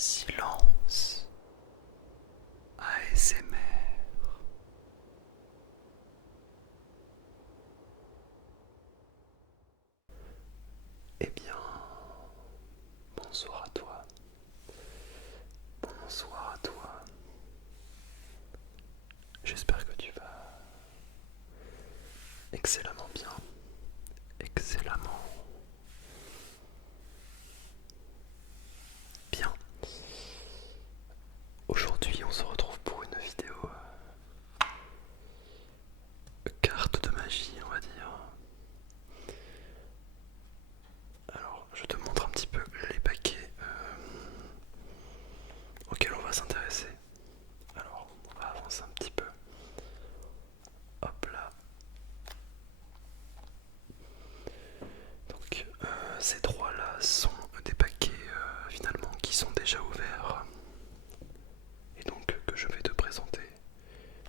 Silence. ASMR. Eh bien, bonsoir à toi. Bonsoir à toi. J'espère que tu vas excellemment bien. Excellemment bien. Aujourd'hui, on se retrouve pour une vidéo carte de magie, on va dire. Alors, je te montre un petit peu les paquets auxquels on va s'intéresser. Alors, on va avancer un petit peu. Hop là. Donc, ces trois-là sont des paquets finalement qui sont déjà ouverts et donc que je vais te présenter.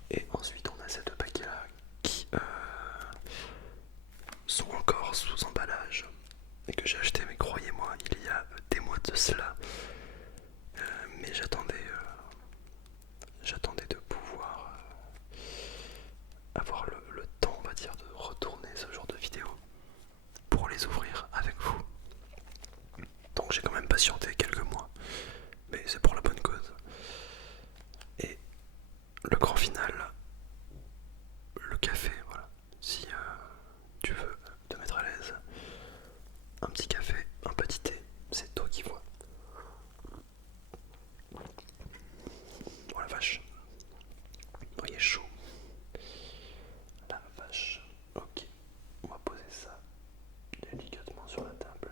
Et ensuite, on a ces deux paquets-là qui sont encore sous emballage et que j'ai acheté, mais croyez-moi, il y a des mois de cela. Mais j'attendais de pouvoir avoir le temps, on va dire, de retourner ce genre de vidéo pour les ouvrir avec vous. Donc j'ai quand même patienté quelques mois, mais c'est pour la bonne cause. Et le grand final, le café, voilà. Si tu veux te mettre à l'aise, un petit café, un petit thé, c'est toi qui vois. Oh la vache, oh, il est chaud. La vache, ok, on va poser ça délicatement sur la table.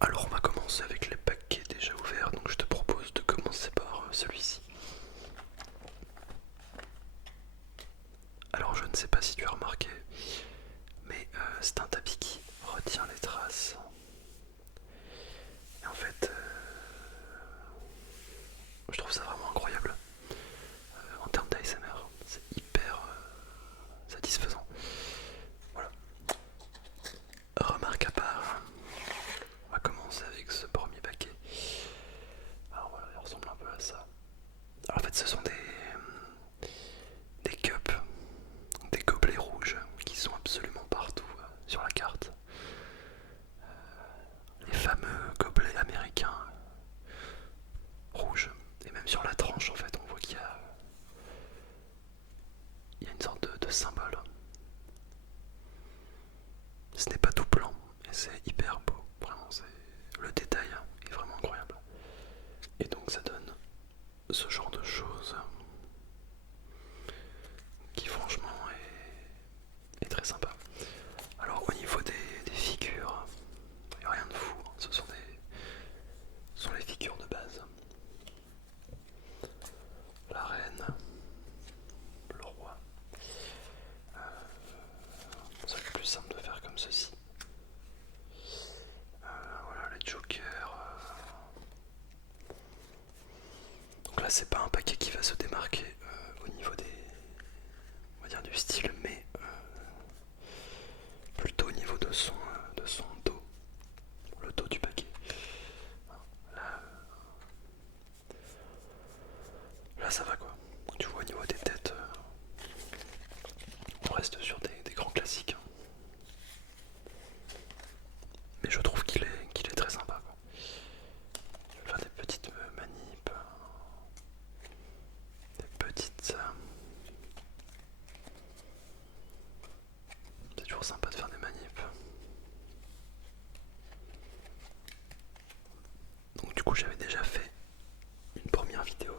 Alors on va commencer avec les paquets déjà ouverts, donc je te propose de commencer par celui-ci. Alors je ne sais pas si tu as remarqué, mais c'est un tapis qui retient les traces. Et en fait, je trouve ça vraiment incroyable. En termes d'ASMR, c'est hyper satisfaisant. Voilà. Remarque à part, on va commencer avec ce premier paquet. Alors voilà, il ressemble un peu à ça. Alors en fait, ce sont des cups, des gobelets rouges qui sont absolument partout sur la carte. Les fameux gobelets américains rouges. Et même sur la tranche, en fait, on voit qu'il y a une sorte de symbole. Ce n'est pas tout blanc, et c'est hyper beau. Vraiment, le détail est vraiment incroyable. Et donc ça donne ce genre de choses qui franchement est très sympa. Alors au niveau des figures, il n'y a rien de fou, hein. Ce sont les figures de base. La reine, le roi. C'est le plus simple de faire comme ceci. Voilà les jokers. Donc là c'est pas un paquet qui va se démarquer au niveau on va dire du style, mais plutôt au niveau de son dos, le dos du paquet. Là, là ça va quoi. Tu vois au niveau des têtes, on reste sur des grands classiques. Mais je trouve qu'il est très sympa quoi. Je vais faire des petites manips, des petites. C'est toujours sympa de faire des manips. Donc du coup j'avais déjà fait une première vidéo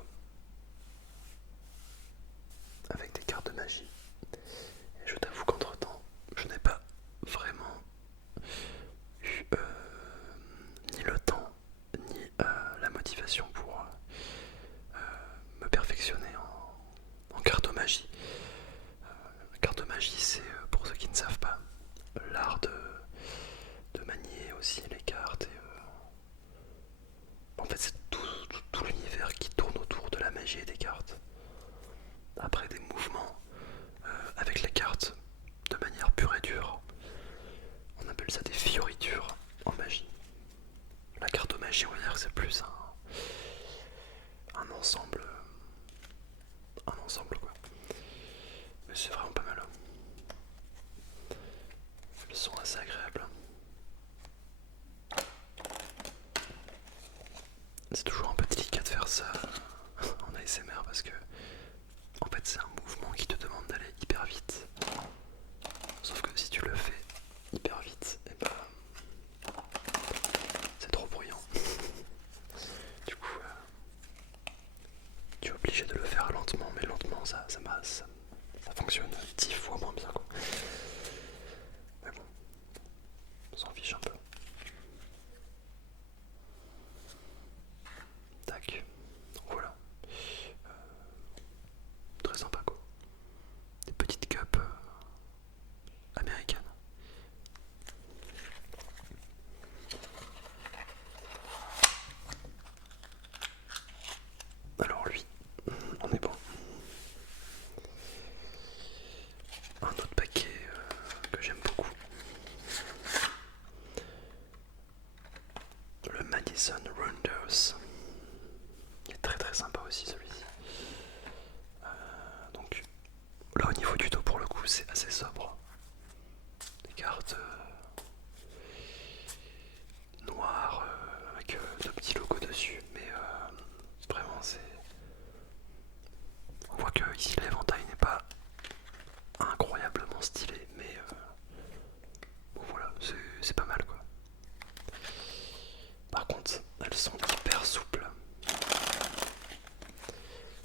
avec des cartes de magie. Et je t'avoue qu'entre temps, je n'ai pas vraiment eu ni le temps, ni la motivation pour me perfectionner en cartomagie. Cartomagie, c'est, pour ceux qui ne savent pas, l'art de manier aussi les cartes. En fait, c'est tout l'univers qui tourne autour de la magie et des cartes. Après des mouvements avec les cartes de manière pure et dure, on appelle ça des fioritures en magie. La cartomagie, on va dire que c'est plus un ensemble quoi. Mais c'est vraiment pas mal. Le son assez agréable. C'est toujours un peu délicat de faire ça en ASMR parce que en fait c'est un mouvement qui te demande d'aller hyper vite. Sauf que si tu le fais hyper vite, et bah c'est trop bruyant. Du coup tu es obligé de le faire lentement, mais lentement ça fonctionne 10 fois moins bien quoi. Mais bon, on s'en fiche un peu. Tac, donc voilà. Très sympa quoi. Des petites cups américaines. Alors lui, on est bon. Un autre paquet que j'aime beaucoup. Le Madison Rounders. Il est très très sympa aussi celui-ci. Donc là au niveau du dos pour le coup c'est assez sobre. Des cartes noires avec de petits logos dessus. Mais vraiment c'est... On voit que ici l'éventail n'est pas incroyablement stylé. Mais bon voilà, c'est pas mal quoi. Par contre, elles sont hyper souples.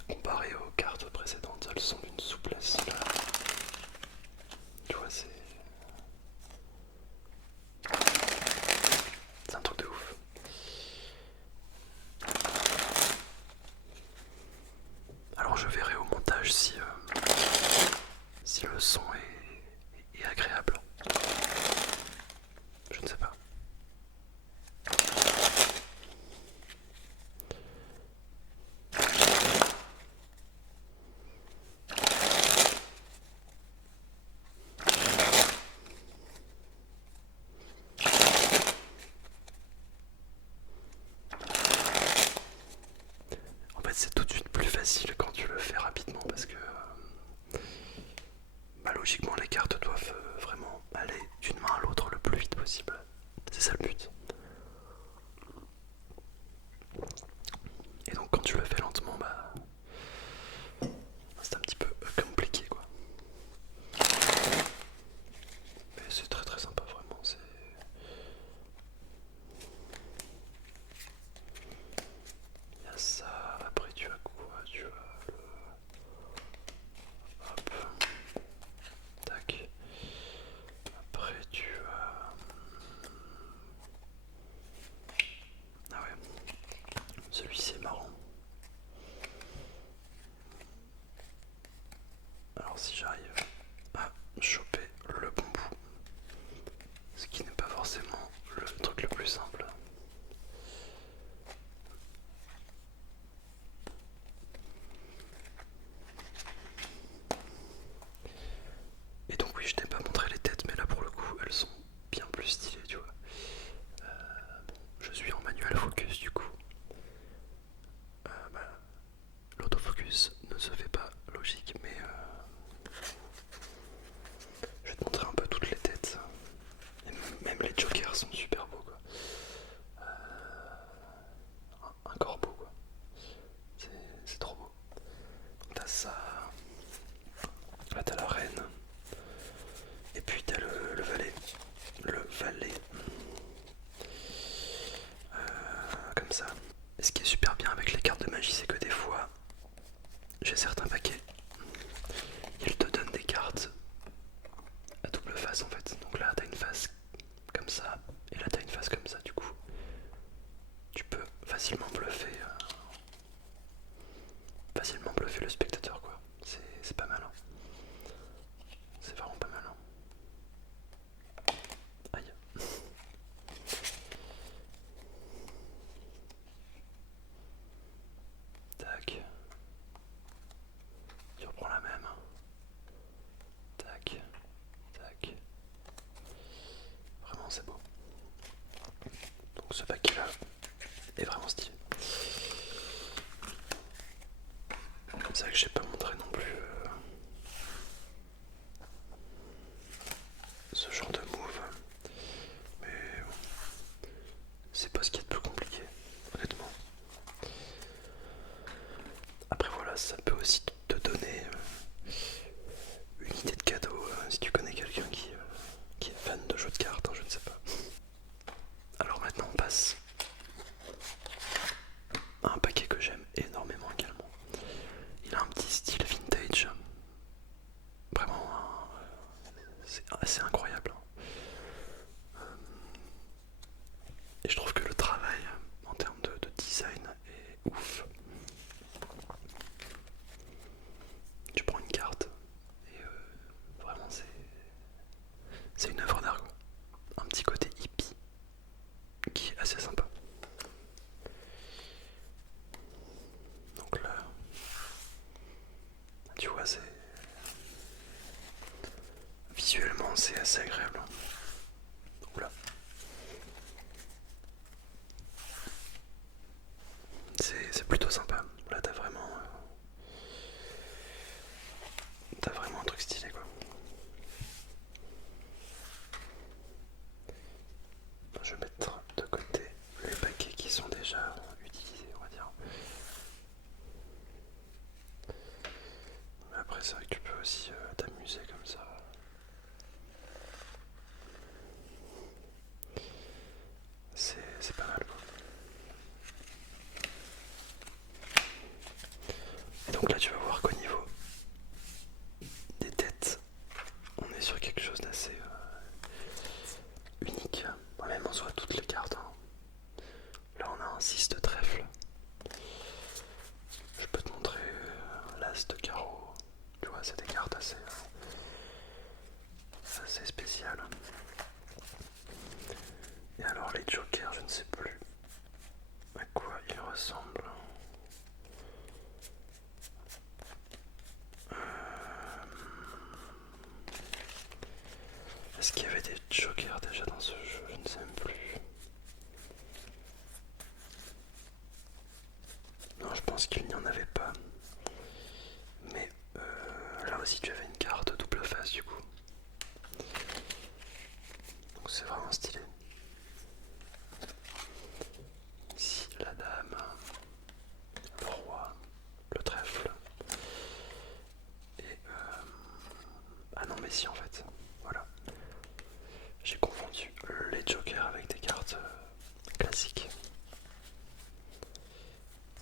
Comparé aux cartes précédentes, elles sont d'une souplesse là. Tu vois, c'est un truc de ouf. Alors je verrai au montage si le son est agréable. Je ne sais pas. En fait, c'est tout de suite plus facile quand tu le fais rapidement parce que bah, logiquement les cartes doivent vraiment aller d'une main à l'autre le plus vite possible. C'est ça le but. Et donc quand tu le fais lentement, bah c'est un petit peu compliqué quoi. Mais c'est très très sympa vraiment. Il y a ça, après tu as quoi? Tu as le... Hop. Tac. Après tu as... Ah ouais. Celui-ci est marrant. Alors si j'arrive à choper le bon bout, ce qui n'est pas forcément le truc le plus simple. Et donc oui, je t'ai pas montré les têtes, mais là pour le coup, elles sont bien plus stylées, tu vois. Bon, je suis en manuel focus du coup. Bah, l'autofocus ne se fait pas logique, mais je vais te montrer un peu toutes les têtes. Et même les jokers sont super beaux quoi. Un corbeau quoi. C'est trop beau. T'as ça. Là t'as la reine. Et puis t'as le valet. Le valet. Comme ça. Et ce qui est super bien avec les cartes de magie, c'est que des fois, j'ai certains paquets, ils te donnent des cartes à double face en fait. Donc là t'as une face comme ça, et là t'as une face comme ça. Du coup, tu peux facilement bluffer le spectateur quoi. C'est pas mal. Hein. C'est vraiment pas mal. Hein. Aïe. Tac. Tu reprends la même. Tac. Tac. Vraiment c'est beau. Donc ce paquet là est vraiment stylé. c'est assez agréable. Oula. C'est plutôt sympa. Là t'as vraiment un truc stylé quoi. Je vais mettre de côté les paquets qui sont déjà utilisés, on va dire. Mais après c'est vrai que tu peux aussi t'amuser comme ça. C'est pas mal quoi. Et donc là tu vas voir qu'au niveau des têtes, on est sur quelque chose d'assez unique. Même en soi toutes les cartes. Hein. Là on a un 6 de trèfle. Je peux te montrer l'as de carreau. Tu vois c'est des cartes assez spéciales. Et alors les jokers, je ne sais plus à quoi ils ressemblent. Est-ce qu'il y avait des jokers déjà dans ce jeu? Je ne sais même plus. Non, je pense qu'il n'y en avait pas. Mais là aussi tu avais une carte double face du coup. Donc c'est vraiment stylé. Ici la dame, le roi, le trèfle. Et ah non mais si en fait, voilà. J'ai confondu les jokers avec des cartes classiques.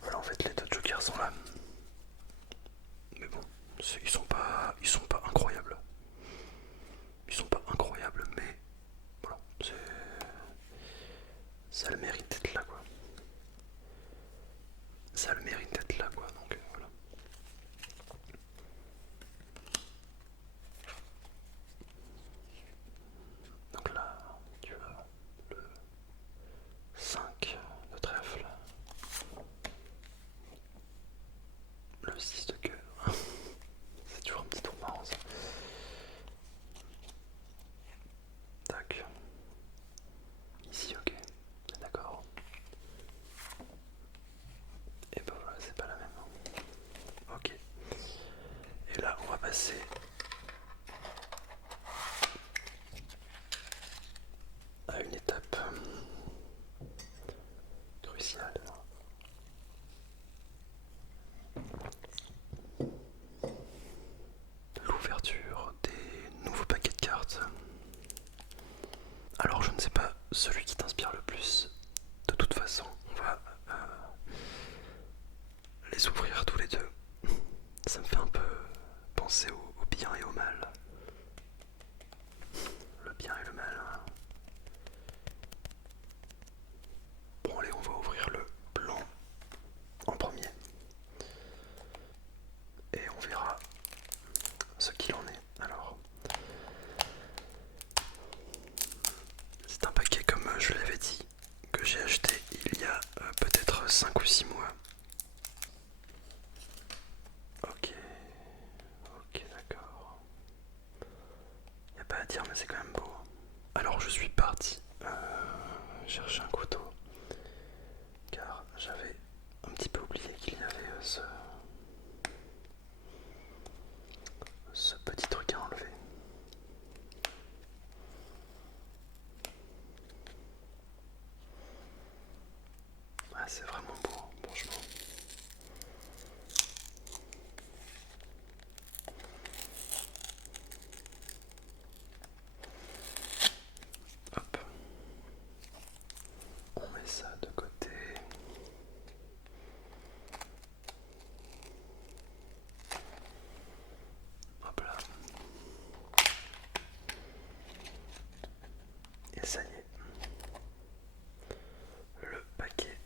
Voilà en fait les deux jokers sont là. Mais bon, ils sont pas incroyables. Ils sont pas incroyables mais voilà, ça a le mérite d'être là quoi. Ça a le mérite d'être là quoi, donc voilà. Donc là, tu as le 5 de trèfle, le 6 de cœur. C'est toujours un petit tour marrant ça. Tac. Ici, ok. D'accord. Et ben voilà, c'est pas la même. Ok. Et là, on va passer à une étape cruciale. L'ouverture des nouveaux paquets de cartes. Alors je ne sais pas celui qui t'inspire le plus. De toute façon, on va les ouvrir tous les deux. Ça me fait un peu penser au bien et au mal. Le bien et le mal. Bon allez, on va ouvrir le blanc en premier. Et on verra ce qu'il en est. Alors, c'est un paquet comme je l'avais dit, que j'ai acheté il y a peut-être 5 ou 6 mois. Ok, ok d'accord. Y a pas à dire mais c'est quand même beau. Alors je suis parti chercher un couteau. Car j'avais un petit peu oublié qu'il y avait ce petit truc à enlever. Ah, c'est vraiment beau, franchement. Hop. On met ça de côté. Hop là. Et ça y est. Le paquet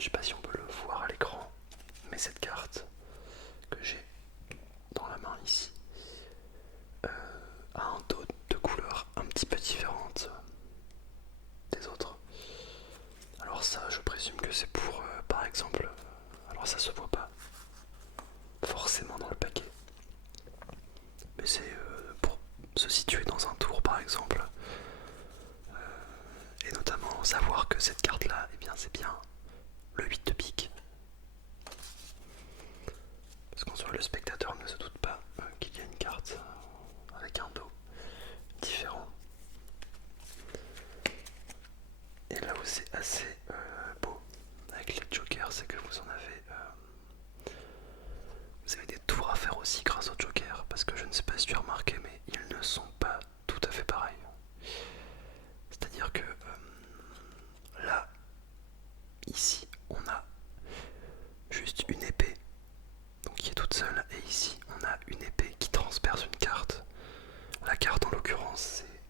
je sais pas si on peut le voir à l'écran, mais cette carte que j'ai dans la main ici a un dos de couleur un petit peu différente des autres. Alors ça, je présume que c'est pour, par exemple, alors ça se voit pas forcément dans le paquet, mais c'est pour se situer dans un tour par exemple, et notamment savoir que cette carte là, eh bien c'est bien le 8 de pique. Parce qu'en soi le spectateur ne se doute pas qu'il y a une carte avec un dos différent. Et là où c'est assez beau avec les jokers, c'est que vous avez des tours à faire aussi grâce aux jokers, parce que je ne sais pas si tu as remarqué, mais ils ne sont pas tout à fait pareils. C'est-à-dire que là, ici, on a juste une épée, donc qui est toute seule, et ici, on a une épée qui transperce une carte. La carte en l'occurrence, c'est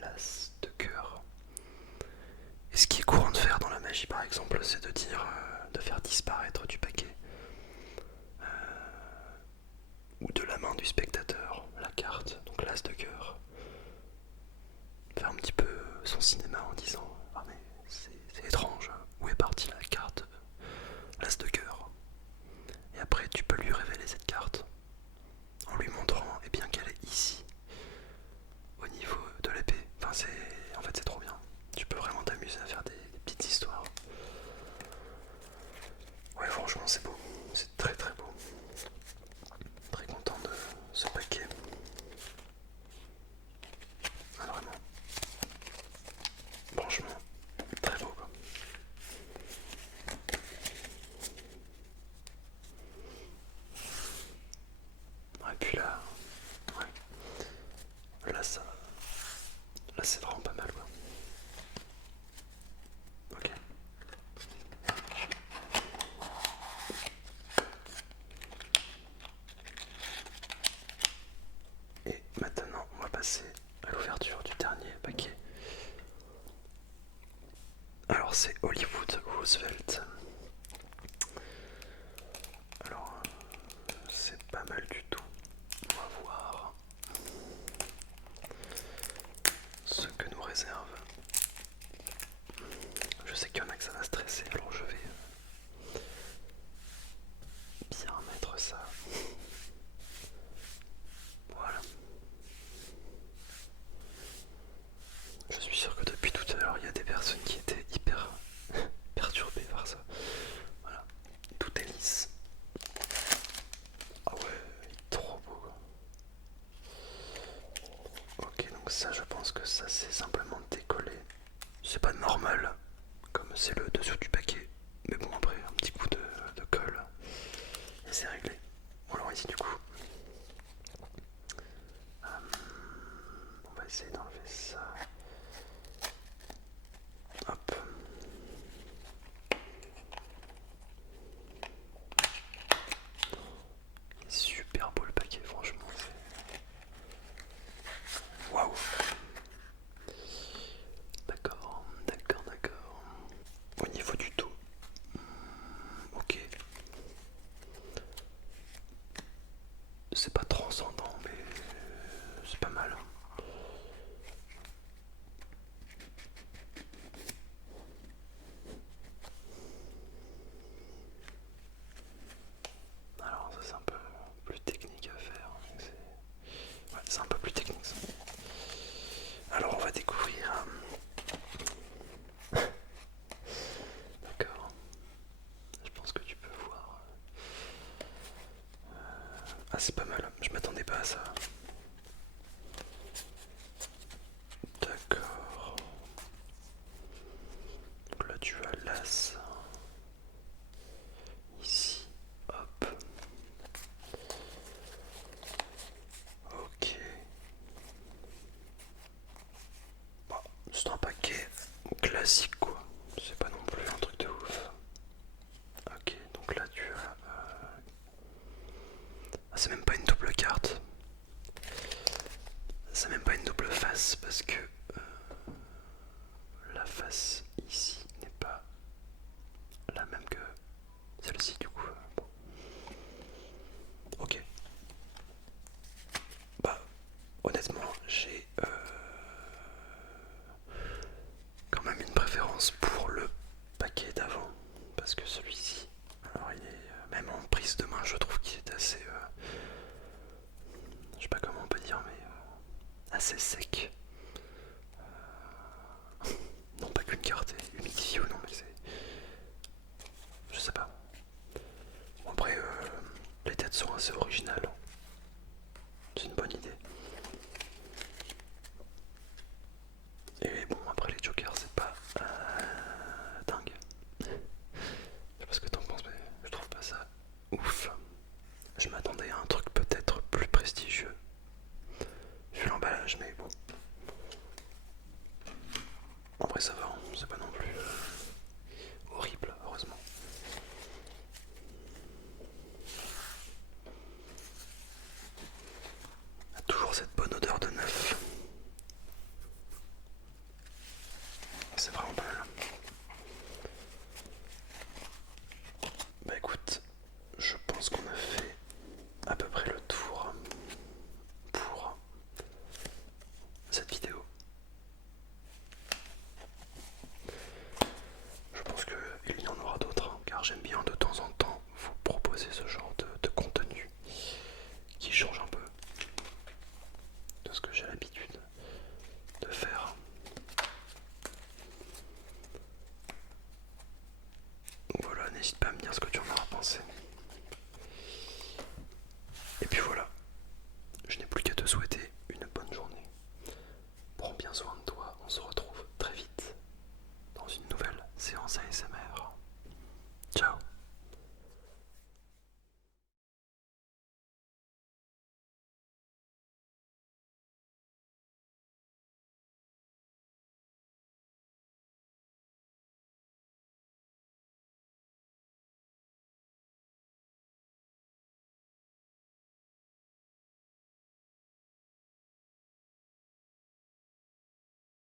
l'as de cœur. Et ce qui est courant de faire dans la magie par exemple, c'est de dire, de faire disparaître du paquet ou de la main du spectateur la carte, donc l'as de cœur. Faire un petit peu son cinéma en disant ah mais c'est étrange, où est partie la carte l'as de cœur. Et après tu peux lui révéler cette carte en lui montrant bien qu'elle est ici au niveau de l'épée. Enfin en fait c'est trop bien. Tu peux vraiment t'amuser à faire des petites histoires. Ouais franchement c'est beau, c'est très très beau. Très content de ce paquet. Ah, vraiment. Franchement, très beau quoi. Et puis là, ouais. Là c'est vraiment pas mal quoi. Ok. Et maintenant on va passer à l'ouverture du dernier paquet. Alors c'est Hollywood Roosevelt. Alors c'est pas mal du tout. On va voir ce que nous réserve. Je sais qu'il y en a que ça va stresser, alors je vais bien mettre ça. Voilà. Je suis sûr que depuis tout à l'heure, il y a des personnes qui étaient hyper perturbées par ça. Voilà. Tout est lisse. Ah ouais, il est trop beau quoi. Ok, donc ça, je pense que ça c'est simplement décollé. C'est pas normal, comme c'est le dessous du paquet. Mais bon, après, un petit coup de colle, et c'est réglé. Bon, alors ici, du coup, on va essayer d'enlever ça. Hop. Super beau le paquet, franchement. Waouh! D'accord, d'accord, d'accord. Au niveau du dos, ok. C'est pas transcendant, mais c'est pas mal. Alors ça c'est un peu plus technique à faire. Ouais, c'est un peu plus technique ça. Alors on va découvrir. D'accord. Je pense que tu peux voir. Ah c'est pas mal. Je m'attendais pas à ça. D'accord. Donc là tu as l'as. Ici. Hop. Ok. Bon, c'est un paquet classique quoi. C'est pas non plus un truc de ouf. Ok, donc là tu as... Ah, c'est même pas une double carte. C'est même pas une double face parce que la face ici n'est pas la assez sec. Non, pas qu'une carte est humidifiée ou non, mais c'est. Je sais pas. Bon, après, les têtes sont assez originales. C'est une bonne idée. Et bon, après les jokers, c'est pas dingue. Je sais pas ce que t'en penses, mais je trouve pas ça ouf. Je m'attendais à un truc peut-être plus prestigieux, vu l'emballage, mais bon.